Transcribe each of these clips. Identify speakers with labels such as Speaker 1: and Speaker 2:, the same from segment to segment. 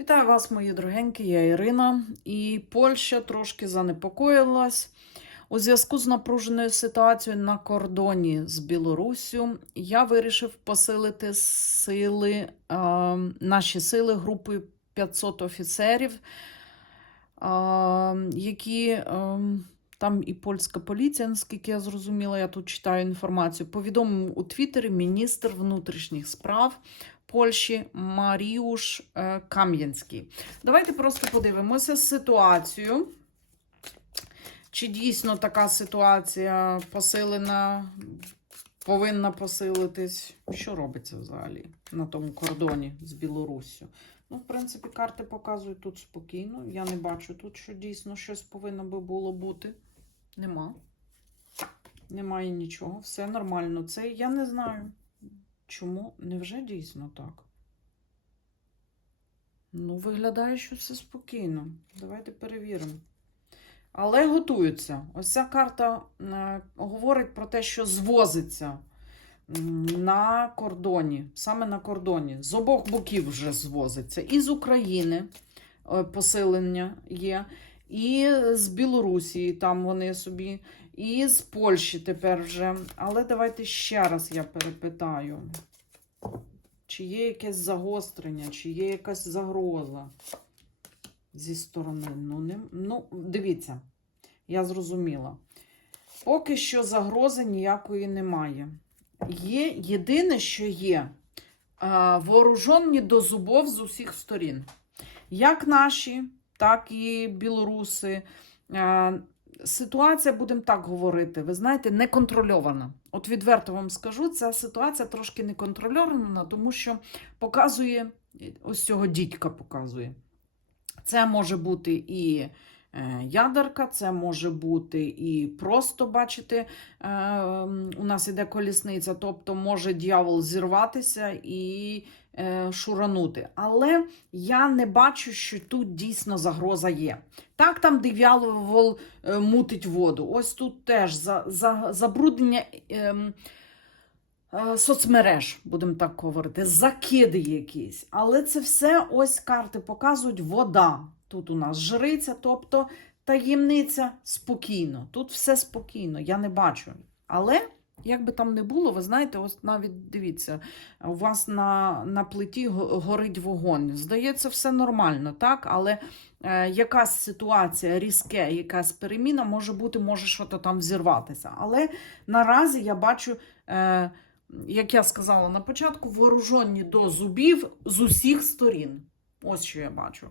Speaker 1: Вітаю вас, мої дорогенькі, я Ірина. І Польща трошки занепокоїлась. У зв'язку з напруженою ситуацією на кордоні з Білоруссю я вирішив посилити сили, е, наші сили групою 500 офіцерів, е, які е, там і польська поліція, наскільки я зрозуміла, я тут читаю інформацію. Повідомив у Твіттері міністр внутрішніх справ Польщі Маріуш е, Кам'янський. Давайте просто подивимося ситуацію. Чи дійсно така ситуація посилена, повинна посилитись? Що робиться взагалі на тому кордоні з Білоруссю? Ну, в принципі, карти показують тут спокійно. Я не бачу тут, що дійсно щось повинно би було бути. Нема. Немає нічого. Все нормально. Це я не знаю. Чому? Невже дійсно так? Ну, виглядає, що все спокійно. Давайте перевіримо. Але готуються. Ось ця карта е, говорить про те, що звозиться на кордоні, саме на кордоні. З обох боків вже звозиться. І з України е, посилення є, і з Білорусі, там вони собі, і з Польщі тепер вже. Але давайте ще раз я перепитаю. Чи є якесь загострення, чи є якась загроза зі сторони? Ну, не, ну дивіться, я зрозуміла. Поки що загрози ніякої немає. Є єдине, що є вооружені до зубов з усіх сторін. Як наші, так і білоруси. Е, Ситуація, будемо так говорити, ви знаєте, неконтрольована. От відверто вам скажу, ця ситуація трошки неконтрольована, тому що показує, ось цього дідька показує. Це може бути і ядерка, це може бути і просто, бачите, е, у нас іде колісниця, тобто може дьявол зірватися і е, шуранути. Але я не бачу, що тут дійсно загроза є. Так, там диявол е, мутить воду. Ось тут теж за, за, забруднення. е, Соцмереж, будемо так говорити, закиди якісь. Але це все ось карти показують вода. Тут у нас жриця, тобто таємниця спокійно. Тут все спокійно, я не бачу. Але, як би там не було, ви знаєте, ось навіть дивіться, у вас на, на плиті горить вогонь. Здається, все нормально, так? Але е, якась ситуація різке, якась переміна може бути, може щось там взірватися. Але наразі я бачу. Е, як я сказала на початку, вооружені до зубів з усіх сторін. Ось що я бачу.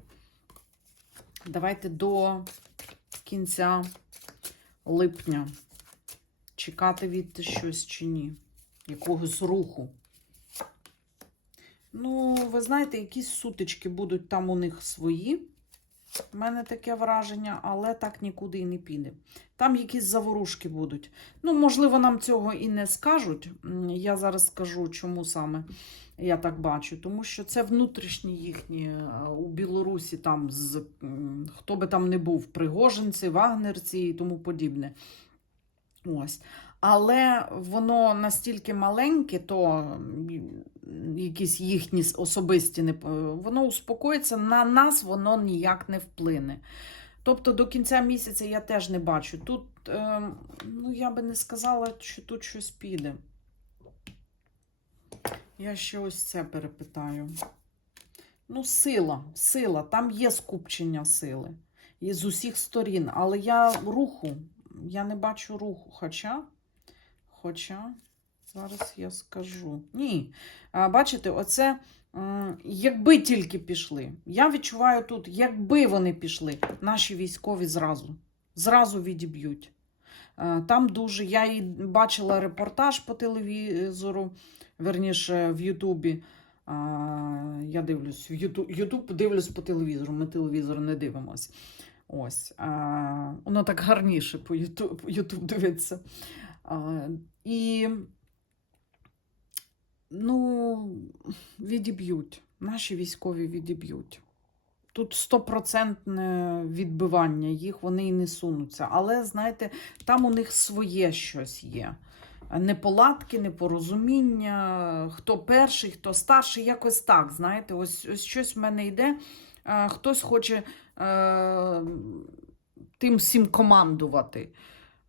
Speaker 1: Давайте до кінця липня чекати від щось чи ні. Якогось руху. Ну, ви знаєте, якісь сутички будуть там у них свої. У мене таке враження, але так нікуди і не піде. Там якісь заворушки будуть. Ну, можливо, нам цього і не скажуть. Я зараз скажу, чому саме я так бачу. Тому що це внутрішні їхні е, у Білорусі, там з хто би там не був, пригожинці, вагнерці і тому подібне. Ось. Але воно настільки маленьке, то якісь їхні особисті воно успокоїться, на нас воно ніяк не вплине. Тобто до кінця місяця я теж не бачу. Тут, е, ну, я би не сказала, що тут щось піде. Я ще ось це перепитаю. Ну, сила, сила, там є скупчення сили. І з усіх сторін. Але я руху, я не бачу руху. Хоча, хоча, зараз я скажу. Ні. Бачите, оце. Якби тільки пішли, я відчуваю тут, якби вони пішли, наші військові зразу, зразу відіб'ють. Там дуже, я і бачила репортаж по телевізору, верніше в Ютубі. Я дивлюсь в Ютуб, Ютуб дивлюсь по телевізору, ми телевізор не дивимось. Ось. Воно так гарніше по Ютуб, Ютуб дивиться. І ну, відіб'ють. Наші військові відіб'ють. Тут стопроцентне відбивання їх, вони і не сунуться. Але, знаєте, там у них своє щось є. Неполадки, непорозуміння, хто перший, хто старший, якось так. Знаєте, ось, ось щось в мене йде, е, хтось хоче е, тим всім командувати.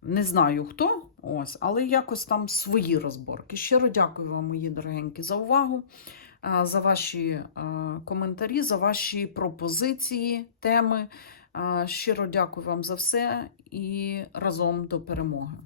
Speaker 1: Не знаю хто, ось, але якось там свої розборки. Щиро дякую вам, мої дорогенькі, за увагу, е, за ваші е, коментарі, за ваші пропозиції, теми. Е, Щиро дякую вам за все і разом до перемоги.